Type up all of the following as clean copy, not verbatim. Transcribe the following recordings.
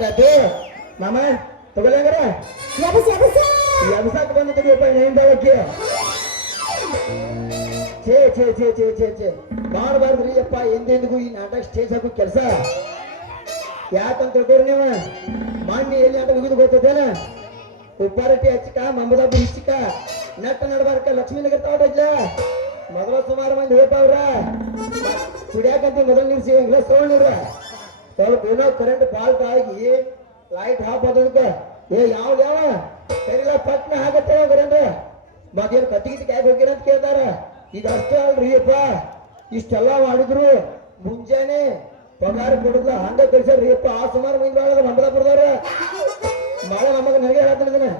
ಹಾಕ್ಬೇಕಾಯ್ತು ಮಾಮ ತಗೊಳ್ಳಂಗಾರ ಎಬ್ಸಾಕ್ ಬಂದು ತಗೋಪ್ಪ ಹಿಂದಕ್ಕೆ ಛೇ ಛೇ ಛೇ ಛೇ ಛೇ ಛೇ ಮಾಡಬಾರ್ದ್ರಿ ಅಪ್ಪ ಎಂದೆಂದಿಗೂ ಈ ನಾಟಕ ಸ್ಟೇಜ್ ಹಾಕೋ ಕೆಲಸ ಯಾಕಂತ ತಿಳ್ಕೊರಿ ನೀವು ಮಾನ್ಯ ಎಲ್ಲಿ ನಾಟಕ ಮುಗಿದು ಗೊತ್ತೇನ ಉಪ್ಪಾರಟ್ಟಿ ಹಚ್ಚಿಕ ಮಮದಾಬು ಹಿಚ್ಚಿಕ ನೆಟ್ಟ ನಡ್ಬಾರ್ಕ ಲಕ್ಷ್ಮೀನಗರ ತೋಟ ಮೊದಲ ಸುಮಾರು ಮಂದಿ ಹೋಗ್ತಾವ್ರ ಕುಡಿಯಾಕಂತ ಮೊದಲು ನಿಲ್ಸಿ ಇಂಗ್ಲೀಷ್ ತಗೊಂಡ್ರ ಸ್ವಲ್ಪ ಏನೋ ಕರೆಂಟ್ ಫಾಲ್ಟ್ ಆಗಿ ಲೈಟ್ ಹಾಪ್ ಅದಕ್ಕೆ ಯಾವ ಸರಿಲ್ಲ ಪಟ್ನ ಆಗತ್ತೆ ಕರೆಂಟ್ ಮತ್ತೇನು ಕತ್ತಿಗಿಟ್ಟು ಕ್ಯಾಕ್ ಹೋಗಿರ ಅಂತ ಕೇಳ್ತಾರ ಈಗ ಅಷ್ಟೇ ಅಲ್ರಿ ಅಪ್ಪ ಇಷ್ಟೆಲ್ಲ ಮಾಡಿದ್ರು ಮುಂಜಾನೆ ಪಗಾರ ಕೊಡುದ ಹಂಗ ಕಳ್ಸ್ಯಾರ್ರಿ ಅಪ್ಪ ಆ ಸುಮಾರು ಮಂದಿ ಬಾಳದ ಮಮದಾಪುರದವ್ರ ಮಳೆ ನಮಗ ನನಗೆ ಹೇಳತ್ತಿದ್ದಾನೆ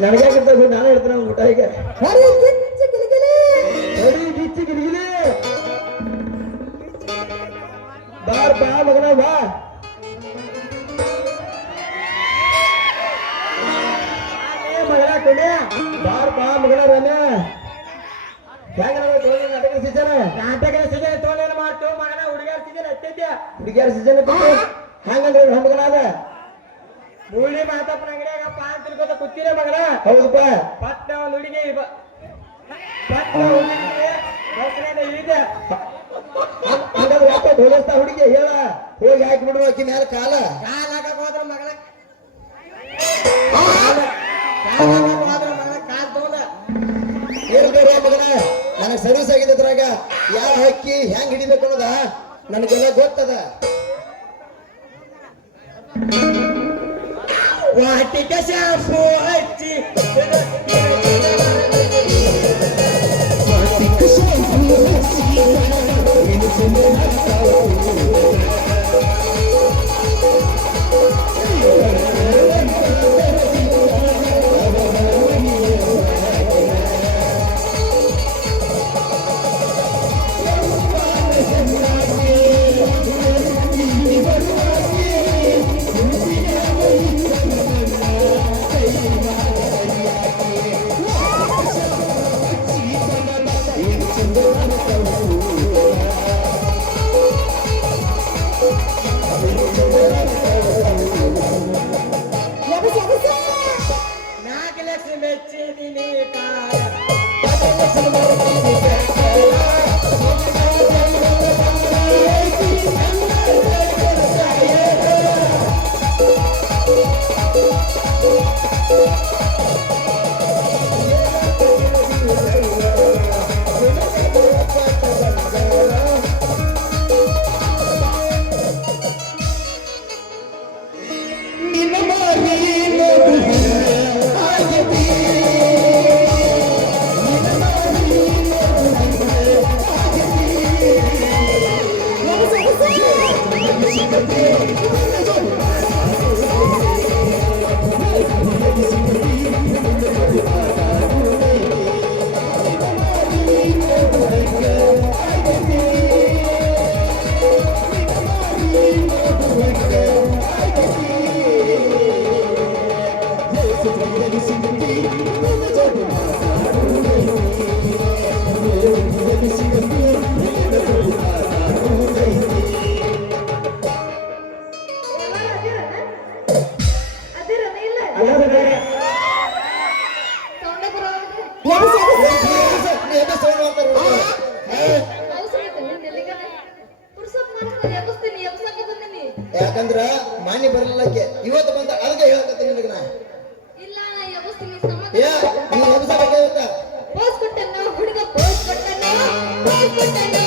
ನನಗೆ ನಾನು ಹೇಳ್ತೇನೆ ಊಟ ಈಗ ಗಿಚ್ಚಿ ಗಿಲಿಗಿಲಿ ಬಾರ್ ಬಾ ಮಗನ ಬಾ ಮಗನ ಕೊಡಿ ಬಾರ್ ಬಾ ಮಗನ ರಮ್ಯ ಹೆಂಗ ನಾಟಕ ಸೀಸನ್ ತೋಲೇನ ಮಾತು ಮಗನ ಹುಡುಗಿಯರ ಸೀಸನ್ ಹತ್ತೈತಿ ಹುಡುಗಿಯರ ಸೀಸನ್ ಹೆಂಗಂದ್ರೆ ಮಗನಾದ ಮೂಳಿ ಮಾತಪ್ಪನ ಅಂಗಡಿಯಾಗಪ್ಪ ಅಂತ ತಿಳ್ಕೊತ ಕೂತಿರ ಮಗನ ಹೌದಪ್ಪ ಪಟ್ಟ ಒಂದು ಹುಡುಗಿ ಧೋಲಸ್ತಾ ಹುಡುಗಿ ಹೇಳ ಹೋಗಿ ಹಾಕಿ ಬಿಡುವ ಆಕಿ ಮ್ಯಾಲ ಕಾಲ ಹಾಕಕ್ ಹೋದ್ರ ಮಗಳ ಕಾಲ್ ತಗೊಂಡ ಹೇಳ್ತಾರ ಮಗನ ನನಗ್ ಸರ್ವಿಸ್ ಆಗಿದೆ ಅದ್ರಾಗ ಯಾವ ಹಕ್ಕಿ ಹೆಂಗ್ ಹಿಡಿಬೇಕು ಅನ್ನೋದ ನನಗೆಲ್ಲ ಗೊತ್ತದ ವಾಟಿಕ ಶಾಂಪು ಹಚ್ಚಿ ಯಾಕಂದ್ರ ಮಾನ್ಯ ಬರಲಿಲ್ಲಕ್ಕೆ ಇವತ್ತು ಬಂದ ಅದಕ್ಕೆ ಹೇಳಕತ್ತೀನಿ ನಿನಗೆ ನಾ ಇಲ್ಲ ನಾ ಎಬಸ್ತೀನಿ ನೀ ಎಬ್ಸಬೇಕಾಗತ್ತ ಪೋಸ್ ಕೊಟ್ಟನ ಹುಡುಗ ಪೋಸ್ ಕೊಟ್ಟನ ಪೋಸ್ ಕೊಟ್ಟನ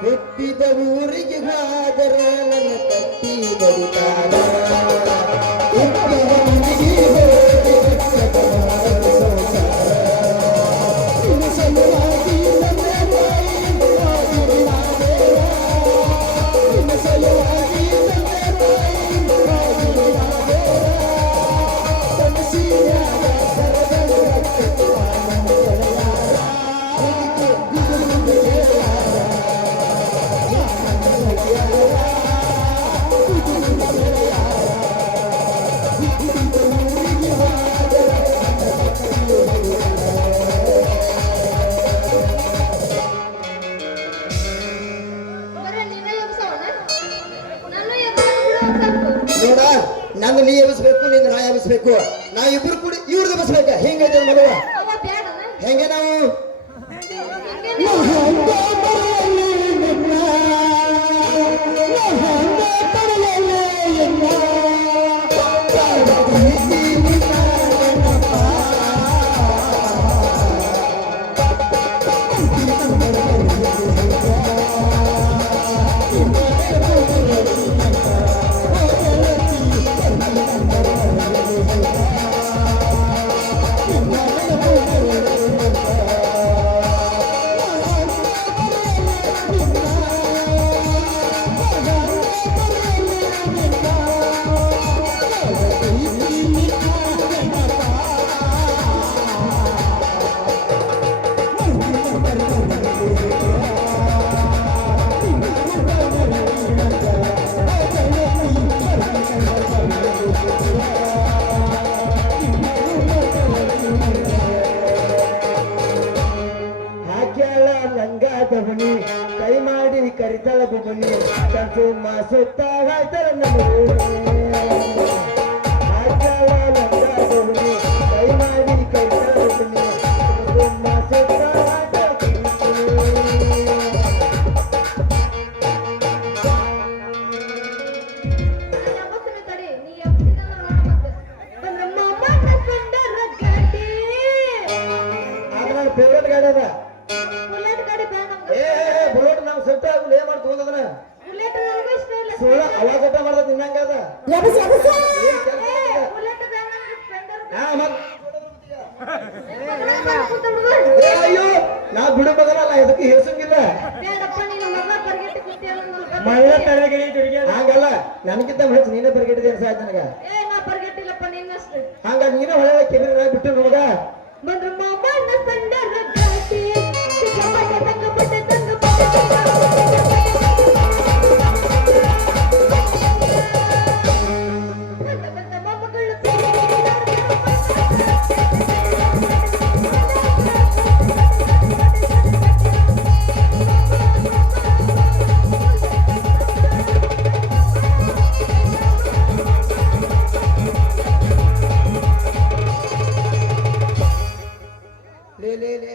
ಹುಟ್ಟಿದ ಊರಿಗೆ ಹೋದರ ನನ್ನ ತಟ್ಟಿ ಬಡಿತಾರ ಹುಟ್ಟಿದ ಊರಿಗೆ ಹೋದರೆ ಕಟ್ಟದ ಸಂಸಾರ ನಿನ್ನ ಸಲುವಾಗಿ ನನ್ನ ಬಾಯಿ ಹಾದಿರಿ ನಾನೇರ ನಿನ್ನ ಸಲುವಾಗಿ ನನ್ನ ಬಾಯಿ ಹಾದಿರಿ ನಾನೇರ ಕನಸಿನಾಗ ಕರಗಲ ಕಟ್ಟುವ ನನ್ನ ಗೆಳೆಯಾರ ಹುಡುಗಿ ಗುಡುಗುಡು ಗೆಳೆಯಾರ ಬರೀ ನೀನೇ ಎಬ್ಸವನ? ನಾನು ಎಬ್ಸೋದು ಬಿಡು ನೋಡ ನನ್ನ ನೀ ಎಬ್ಸ್ಬೇಕು ನಿನ್ನ ನಾ ಎಬ್ಸ್ಬೇಕು ನಾವ್ ಇಬ್ರು ಕೂಡಿ ಇವ್ರದ್ದು ಎಬ್ಸ್ಬೇಕ ಹೆಂಗೈತೆ ಮದುವೆ ಅವ ಬ್ಯಾಡನ? ಹೆಂಗೆ ನಾವು ಹಿಂಗೇನೆ. ಹಾಕ್ಯಾಳ ಲಂಗಾದವನಿ ಕೈ ಮಾಡಿ ಕರಿತಾಳ ಬುಬನಿ ಕಸುಮ ಸುತ್ತ ಹಾಯ್ತಾಳ ಹಾಕ್ಯಾಳ ಲಂಗಾದವನಿ ಕೈ ಮಾಡಿ ಕರಿತಾಳ ಬುಬನಿ ಕಸುಮ ಸುತ್ತ ಹಾಯ್ತಾಳ ನಾನು ಎಬ್ಬಿಸ್ತೀನಿ ತಡಿ. ನೀ ಎಬ್ಬಿಸಿದ ನೋಡು ಮತ್ತೆ. ಬಂದ್ರಮ್ಮ ಬಣ್ಣ ಸುಂದರ ಗಾಡಿ. ಆಗ ನನ್ನ ಫೇವ್ರೇಟ್ ಗಾಡಿ ಅದ ಬುಲೆಟ್ ಗಾಡಿ ಬೇಡ ನಮ್ಗೆ. ಬುಲೆಟ್ ನಾವು ಸೆಟ್ ಆಗಲಿ ಏನ್ ಮಾಡಿ ತಗೊಂಡದನ ಬುಲೆಟ್ ನನಗೂ ಇಷ್ಟ ಇಲ್ಲ. ಸುಳ್ಳ ಅವಾಗ ಊಟ ಮಾಡೋದು ನಿನ್ನಂಗ ಅದ ಏನ್ ಕೆಲ್ಸ ಏ, ಬುಲೆಟ್ ಬೇಡ ನಮ್ಗೆ, ಸ್ಪೆಂಡರ್ ಬೇಡ. ಹಾ ಮತ್ ಮಗನ ಬಂದು ಕೂತ ಬಿಡು. ಅಯ್ಯೋ ನಾ ಬಿಡು ಬದಲಲ್ಲ ಇದಕ್ಕೆ ಹೆಸಂಗಿಲ್ಲ ಬೇಡಪ್ಪ, ನೀನು ಮಗ ಬರ್ಗೆಟ್ಟಿ ಕೂತಿಯಲ್ಲ ನನಗೆ ಮಳ್ಳ ಗೊತ್ತಿಲ್ಲ. ತಲೆಗೆ ಹಂಗಲ್ಲ ನನಗಿಂತ ಹೆಚ್ಚು ನೀನೇ ಬರ್ಗೆಟ್ಟಿದೆ ಅನ್ಸಾಯ್ತು ನನಗ ಏ, ನಾ ಬರ್ಗೆಟ್ಟಿಲ್ಲಪ್ಪ ನಿನ್ನಷ್ಟು. ಹಂಗ ನೀನೇ ಹೊಳೆ ಕೆಬಿರ ಬಿಟ್ಟು ನೋಡ ಬಂದ್ರಮ್ಮ ಬಣ್ಣ ಸುಂದರ ಗಾಡಿ. ಸಿಕ್ಕಾಪಟ್ಟೆ ತಂಗಪಟ್ಟೆ ತಂಗಪಟ್ಟೆ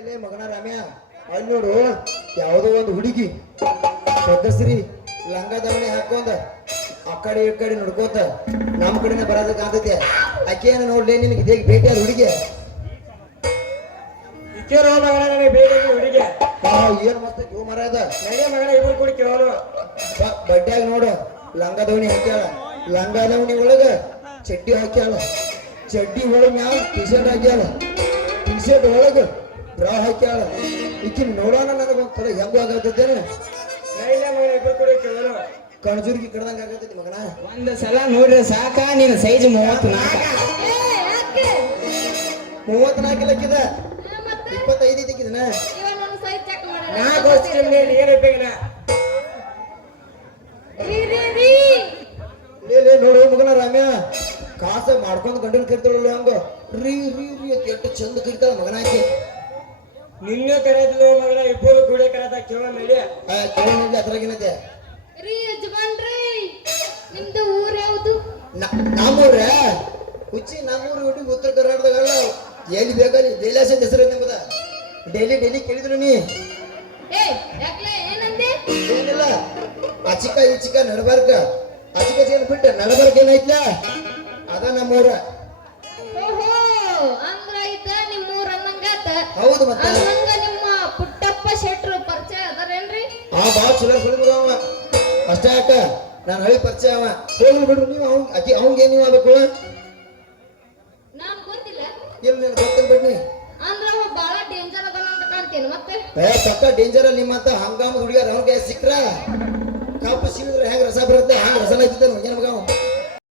ಲೇ ಮಗನ ರಾಮ್ಯ ಅಲ್ಲಿ ನೋಡು ಯಾವುದೋ ಒಂದು ಹುಡುಗಿ ಸದಸ್ರಿ ಲಂಗ ದಾವಣಿ ಹಾಕೊಂಡ ಆ ಕಡೆ ಈ ಕಡೆ ನೋಡ್ಕೋತ ನಮ್ಮ ಕಡೆನೆ ಬರೋದಕ್ಕೆ ಕಾಣ್ತೈತೆ ಆಕೆಯನ್ನು ನೋಡ್ಲಿ ನಿನಗೆ ಹೇಗೆ ಭೇಟಿ ಆದ ಹುಡುಗಿ ಕೇಳೋ ಮಗನ ನನಗೆ ಬೇಕಾಗಿ ಹುಡುಗಿ ಏನ್ ಮಸ್ತ್ ಜೋ ಮರ ಅದ ನಡಿ ಮಗನ ಇಬ್ರು ಕೂಡಿ ಕೇಳೋನು ಬಡ್ಡ್ಯಾಗ ನೋಡು ಲಂಗ ದಾವಣಿ ಹಾಕ್ಯಾಳ ಲಂಗ ದಾವಣಿ ಒಳಗ ಚಡ್ಡಿ ಹಾಕ್ಯಾಳ ಚಡ್ಡಿ ಒಳಗ ಮ್ಯಾಲ ಟಿ ಶರ್ಟ್ ಹಾಕ್ಯಾಳ ಟಿ ಶರ್ಟ್ ಒಳಗ ಡ್ರಾ ಹಾಕ್ಯಾಳ ಈಕಿ ನೋಡೋಣ ನನಗೊಂಥರ ಹೆಂಗ ಆಗತ್ತೇನೆ ನೈಲ ಮಗನ ಇಬ್ರು ಕೂಡಿ ಕೇಳೋನು ಕಣಜುರ್ಗಿ ಕಡ್ದಂಗ ಆಗತೈತಿ ಮಗನ ಒಂದು ಸಲ ನೋಡ್ರಿ ಸಾಕ ನೀನು ಸೈಜ್ 34 ಏ, ಯಾಕೆ? 34 ಲಕ್ಕಿದ ಮತ್ತೆ 25 ಐತಿಕಿದನ ಇವಾಗ ನನ್ನ ಸೈಜ್ ಚೆಕ್ ಮಾಡೋಣ. ನಾ ಗೊತ್ತಿಲ್ಲ ನೀನು ಬೇಕನ ರೀ, ರೀ, ರೀ. ಲೇ ನೋಡು ಮಗನ ರಾಮ್ಯ ಕಾಸ ಮಾಡ್ಕೊಂಡ್ ಗಂಡನ್ ಕರಿತಾಳಲ್ಲ ಹಂಗ ರೀ ರೀ ರೀ ಅಂತ ಎಷ್ಟು ಚಂದ ಕರಿತಾಳ ಮಗನ ಆಕೆ ನಿನ್ನ ಕರೆದ್ಲು ಮಗನ ಇಬ್ಬರು ಕೂಡಿ ಕರೆದ ಕೇಳೋ ನಡಿ ಕೇಳಿ ಅದ್ರಾಗೇನೈತೆ ರೀ ಯಜಮಾನ್ರಿ, ನಿಮ್ದು ಊರ್ ಯಾವ್ದು? ನಮ್ಮೂರ ಹುಚ್ಚಿ ನಮ್ಮೂರು ಹುಡುಗಿ ಉತ್ತರ ಕರ್ನಾಟಕದಲ್ಲ ಎಲ್ಲಿ ಬೇಕಲ್ಲಿ ಡೈಲಾಸ ಹೆಸರು ನಿಮ್ಮದ ಡೈಲಿ ಕೇಳಿದ್ರು ನೀ ಏ ಯಾಕ್ಲೆ ಏನಂದೆ ಏನಿಲ್ಲ ಅಚಿಕ ಈಚಿಕ ನಡಬಾರ್ಕ ಅಚಿಕ ಏನ್ ಬಿಟ್ಟ ನಡಬಾರ್ಕ ಏನೈತ್ಲ ಅದ ನಮ್ಮೂರ ಓಹೋ ಅಂದ್ರ ಇದ ನಿಮ್ಮೂರ ಅನ್ನಂಗಾತ ಹೌದು ಮತ್ತೆ ಅನ್ನಂಗ ನಿಮ್ಮ ಪುಟ್ಟಪ್ಪ ಶೆಟ್ರು ಪರಿಚಯ ಅದಾರೇನ್ರಿ ಆ ಬಾ ಚಲೋ ಸುಳಿದ್ರು ಅವ ಅಷ್ಟೇ ಅಕ್ಕ ನಾನು ಹಳಿ ಪರಿಚಯ ಅವ ಹೋಗ್ಲಿ ಬಿಡ್ರಿ ನೀವು ಅವಂಗೆ ನೀವು ಆಗ್ಬೇಕು ನಾನ್ ಗೊತ್ತಿಲ್ಲ ಇಲ್ಲ ನೀನು ಗೊತ್ತಿಲ್ಲ ಬಿಡ್ನಿ ಅಂದ್ರ ಅವ ಬಾಳ ಡೇಂಜರ್ ಅದಾನ ಅಂತ ಕಾಣ್ತೇನೆ ಮತ್ತೆ ಪಕ್ಕ ಡೇಂಜರ್ ನಿಮ್ಮಂತ ಹಂಗಾಮ ಹುಡುಗಿಯರ್ ಅವ್ರಿಗೆ ಸಿಕ್ರ ಕಪ್ಪು ಸಿಗಿದ್ರೆ ಹೆಂಗ್ ರಸ ಬರುತ್ತೆ ಹಂಗ ರಸನ ಐತಿದ್ದ